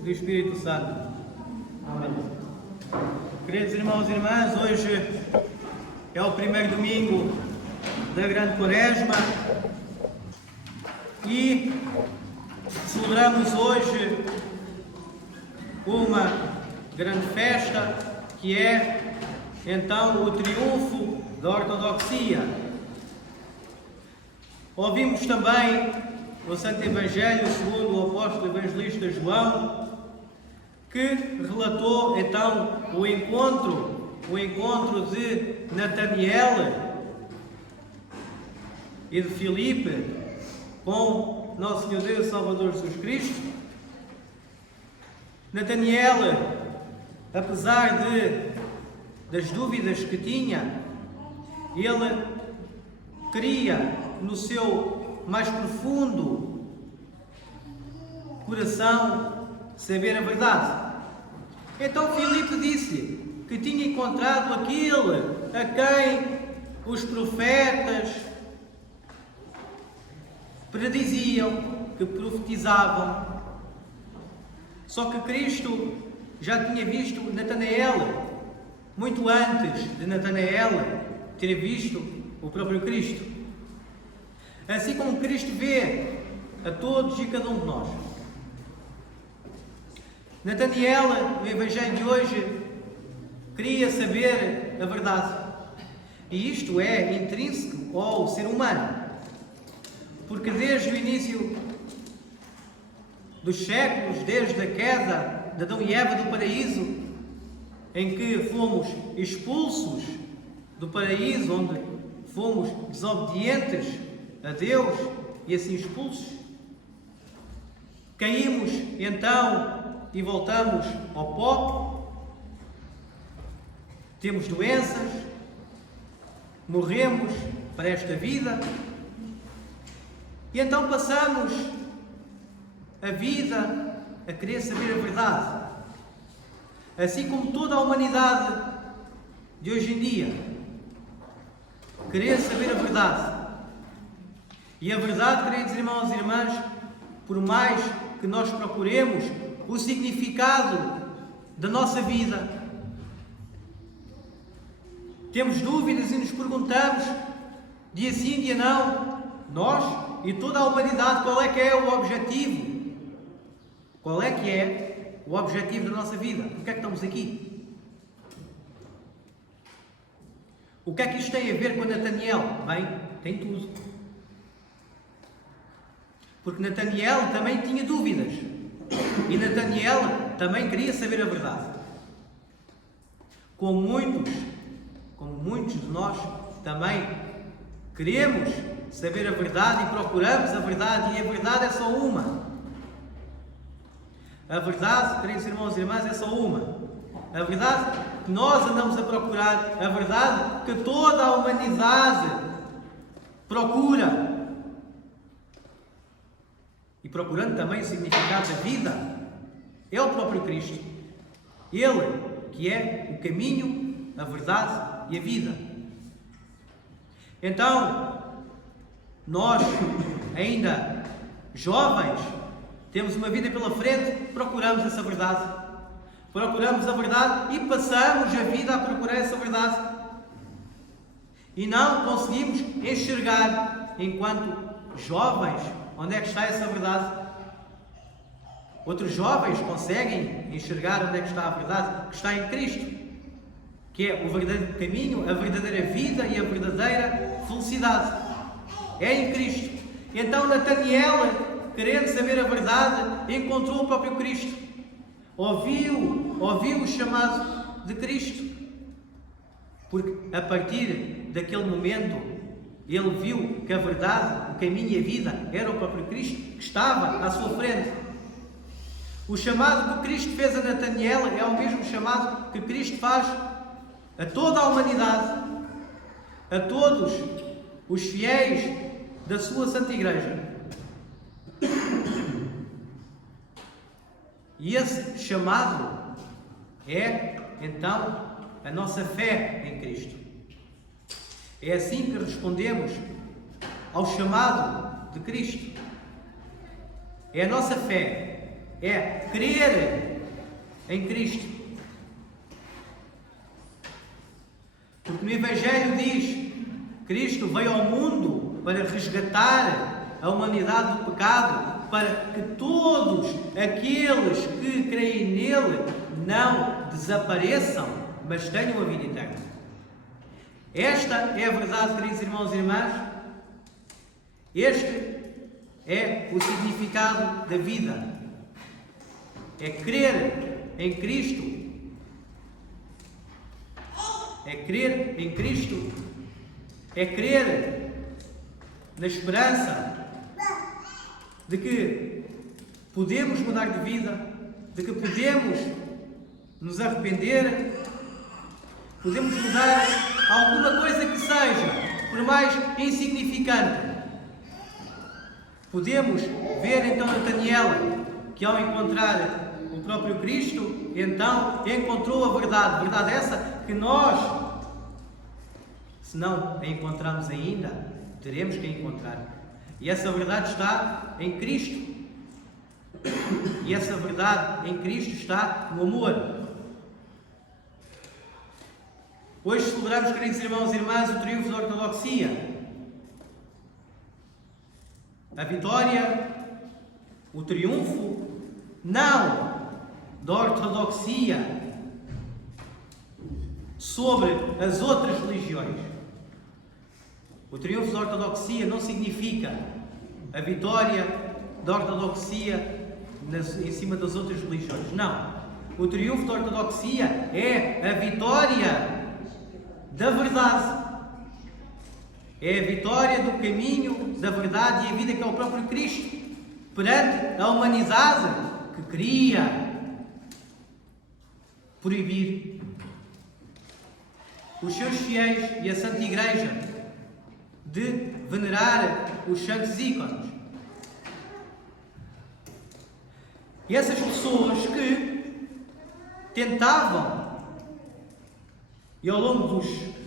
e do Espírito Santo. Amém. Queridos irmãos e irmãs, hoje é o primeiro domingo da grande Quaresma e celebramos hoje uma grande festa que é então o triunfo da ortodoxia. Ouvimos também o Santo Evangelho segundo o apóstolo evangelista João, que relatou então o encontro de Nataniel e de Filipe com Nosso Senhor Deus e Salvador Jesus Cristo. Nataniel, apesar das dúvidas que tinha, ele queria no seu mais profundo coração saber a verdade. Então Filipe disse-lhe que tinha encontrado aquele a quem os profetas prediziam, que profetizavam. Só que Cristo já tinha visto Natanael muito antes de Natanael ter visto o próprio Cristo. Assim como Cristo vê a todos e cada um de nós. Natanael, no Evangelho de hoje, queria saber a verdade. E isto é intrínseco ao ser humano. Porque desde o início dos séculos, desde a queda de Adão e Eva do paraíso, em que fomos expulsos do paraíso, onde fomos desobedientes a Deus e assim expulsos, caímos então e voltamos ao pó, temos doenças, morremos para esta vida e então passamos a vida a querer saber a verdade. Assim como toda a humanidade de hoje em dia querer saber a verdade. E a verdade, queridos irmãos e irmãs, por mais que nós procuremos o significado da nossa vida, temos dúvidas e nos perguntamos, dia sim, dia não, nós e toda a humanidade, qual é que é o objetivo? Qual é que é o objetivo da nossa vida? Por que é que estamos aqui? O que é que isto tem a ver com Nataniel? Bem, tem tudo. Porque Nataniel também tinha dúvidas. E Nataniel também queria saber a verdade. Como muitos de nós também queremos saber a verdade e procuramos a verdade, e a verdade é só uma. A verdade, queridos irmãos e irmãs, é só uma. A verdade que nós andamos a procurar, a verdade que toda a humanidade procura. E procurando também o significado da vida, é o próprio Cristo. Ele que é o caminho, a verdade e a vida. Então, nós, ainda jovens, temos uma vida pela frente, procuramos essa verdade. Procuramos a verdade e passamos a vida a procurar essa verdade. E não conseguimos enxergar, enquanto jovens, onde é que está essa verdade. Outros jovens conseguem enxergar onde é que está a verdade, que está em Cristo, que é o verdadeiro caminho, a verdadeira vida e a verdadeira felicidade. É em Cristo. Então Nataniel, querendo saber a verdade, encontrou o próprio Cristo. Ouviu o chamado de Cristo. Porque a partir daquele momento, ele viu que a verdade, o caminho e a vida era o próprio Cristo que estava à sua frente. O chamado que Cristo fez a Nataniel é o mesmo chamado que Cristo faz a toda a humanidade, a todos os fiéis da sua Santa Igreja. E esse chamado é, então, a nossa fé em Cristo. É assim que respondemos ao chamado de Cristo. É a nossa fé é crer em Cristo. Porque no Evangelho diz: Cristo veio ao mundo para resgatar a humanidade do pecado, para que todos aqueles que creem nele não desapareçam, mas tenham a vida eterna. Esta é a verdade, queridos irmãos e irmãs. Este é o significado da vida. É crer em Cristo. É crer em Cristo. É crer na esperança de que podemos mudar de vida, de que podemos nos arrepender, podemos mudar alguma coisa que seja, por mais insignificante. Podemos ver então Nataniel, que ao encontrar o próprio Cristo, então encontrou a verdade. Verdade essa que nós, se não a encontrarmos ainda, teremos que a encontrar. E essa verdade está em Cristo. E essa verdade em Cristo está no amor. Hoje celebramos, queridos irmãos e irmãs, o triunfo da ortodoxia. A vitória, o triunfo, não da ortodoxia sobre as outras religiões. O triunfo da ortodoxia não significa a vitória da ortodoxia em cima das outras religiões. Não. O triunfo da ortodoxia é a vitória da verdade. É a vitória do caminho, da verdade e a vida, que é o próprio Cristo, perante a humanidade que queria proibir os seus fiéis e a Santa Igreja de venerar os santos ícones. E essas pessoas que tentavam, e ao longo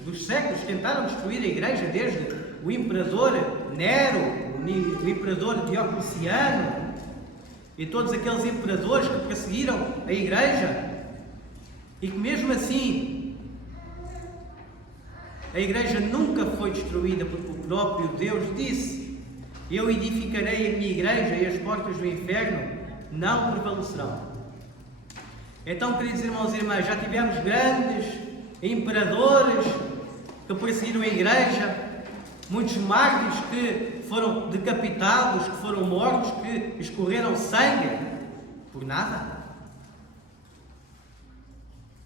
dos séculos tentaram destruir a Igreja, desde o imperador Nero, o imperador Diocleciano e todos aqueles imperadores que perseguiram a Igreja, e que mesmo assim a Igreja nunca foi destruída, porque o próprio Deus disse: eu edificarei a minha Igreja e as portas do inferno não prevalecerão. Então, queridos irmãos e irmãs, já tivemos grandes imperadores que perseguiram a Igreja, muitos mártires que foram decapitados, que foram mortos, que escorreram sangue por nada.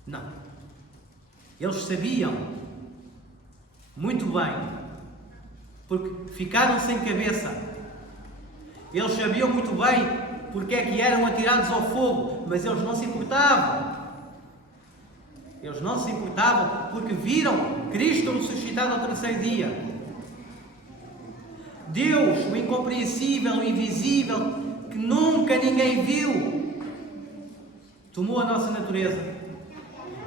Não. Eles sabiam muito bem, porque ficaram sem cabeça. Eles sabiam muito bem porque é que eram atirados ao fogo, mas eles não se importavam. Eles não se importavam porque viram Cristo ressuscitado ao terceiro dia. Deus, o incompreensível, o invisível, que nunca ninguém viu, tomou a nossa natureza.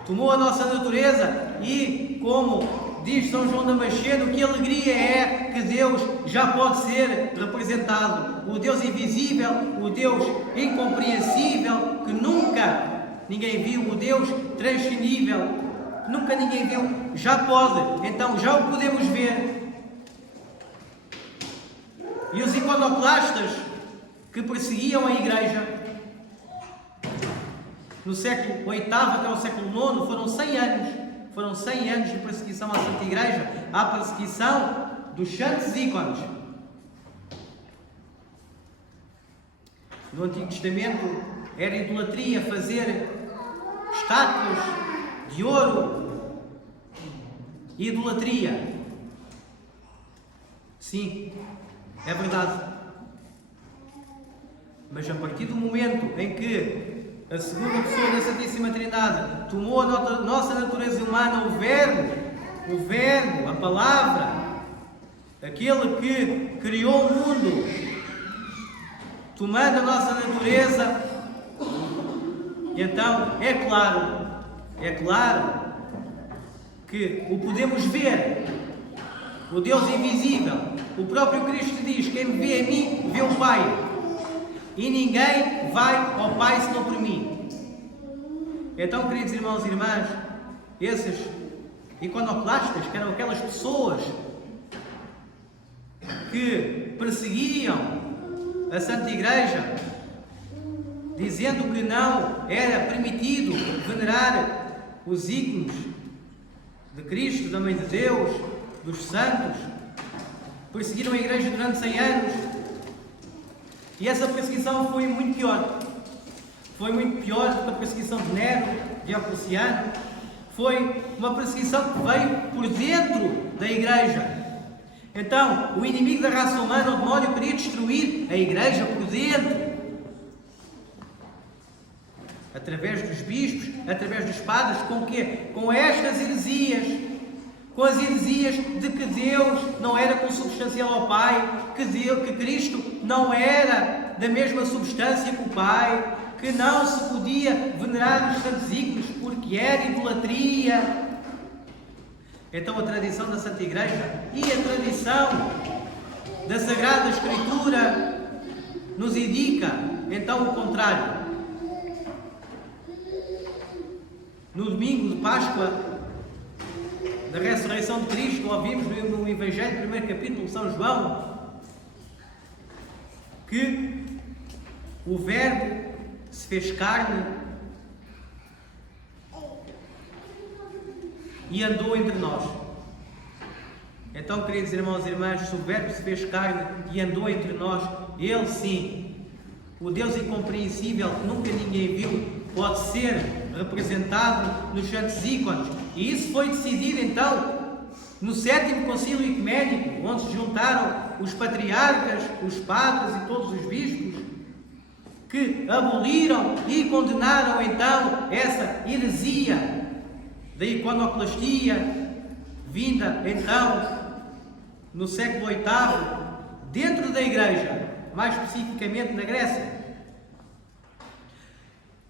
Tomou a nossa natureza e, como diz São João Damasceno, que alegria é que Deus já pode ser representado. O Deus invisível, o Deus incompreensível, que nunca ninguém viu, o Deus transcendível, que nunca ninguém viu, já pode, então já o podemos ver. E os iconoclastas que perseguiam a Igreja no século VIII até o século IX foram 100 anos. Foram 100 anos de perseguição à Santa Igreja, à perseguição dos santos ícones. No Antigo Testamento era idolatria fazer estátuas de ouro. Idolatria. Sim, é verdade. Mas a partir do momento em que a segunda pessoa da Santíssima Trindade tomou a nossa natureza humana, o Verbo, a Palavra, aquele que criou o mundo, tomando a nossa natureza, então é claro que o podemos ver, o Deus invisível. O próprio Cristo diz: quem me vê a mim, vê o Pai. E ninguém vai ao Pai senão por mim? Então, queridos irmãos e irmãs, esses iconoclastas, que eram aquelas pessoas que perseguiam a Santa Igreja, dizendo que não era permitido venerar os ícones de Cristo, da Mãe de Deus, dos santos, perseguiram a Igreja durante 100 anos. E essa perseguição foi muito pior. Foi muito pior do que a perseguição de Nero, de Diocleciano. Foi uma perseguição que veio por dentro da Igreja. Então, o inimigo da raça humana, o demónio, queria destruir a Igreja por dentro. Através dos bispos, através dos padres, com o quê? Com estas heresias. Com as heresias de que Deus não era consubstancial ao Pai, que Cristo não era da mesma substância que o Pai, que não se podia venerar os santos ícones porque era idolatria. Então a tradição da Santa Igreja e a tradição da Sagrada Escritura nos indica então o contrário. No domingo de Páscoa da ressurreição de Cristo, ouvimos no Evangelho, primeiro capítulo de São João, que o Verbo se fez carne e andou entre nós. Então, queridos irmãos e irmãs, se o Verbo se fez carne e andou entre nós, Ele sim, o Deus incompreensível que nunca ninguém viu, pode ser representado nos santos ícones. E isso foi decidido então no 7º Concílio Ecuménico, onde se juntaram os patriarcas, os padres e todos os bispos, que aboliram e condenaram então essa heresia da iconoclastia, vinda então no século VIII, dentro da Igreja, mais especificamente na Grécia.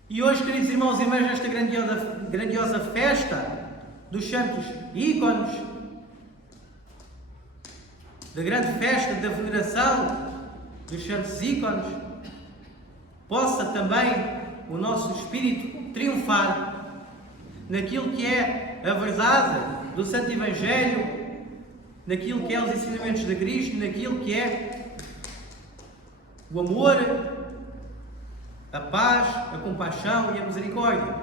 E hoje, queridos irmãos e irmãs, nesta grandiosa festa dos santos ícones, da grande festa da veneração dos santos ícones, possa também o nosso espírito triunfar naquilo que é a verdade do Santo Evangelho, naquilo que é os ensinamentos de Cristo, naquilo que é o amor, a paz, a compaixão e a misericórdia.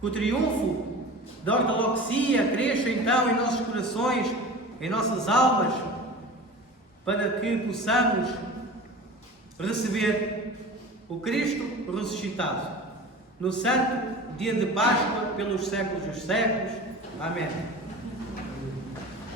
Que o triunfo da ortodoxia cresça então em nossos corações, em nossas almas, para que possamos receber o Cristo ressuscitado no santo dia de Páscoa pelos séculos dos séculos. Amém.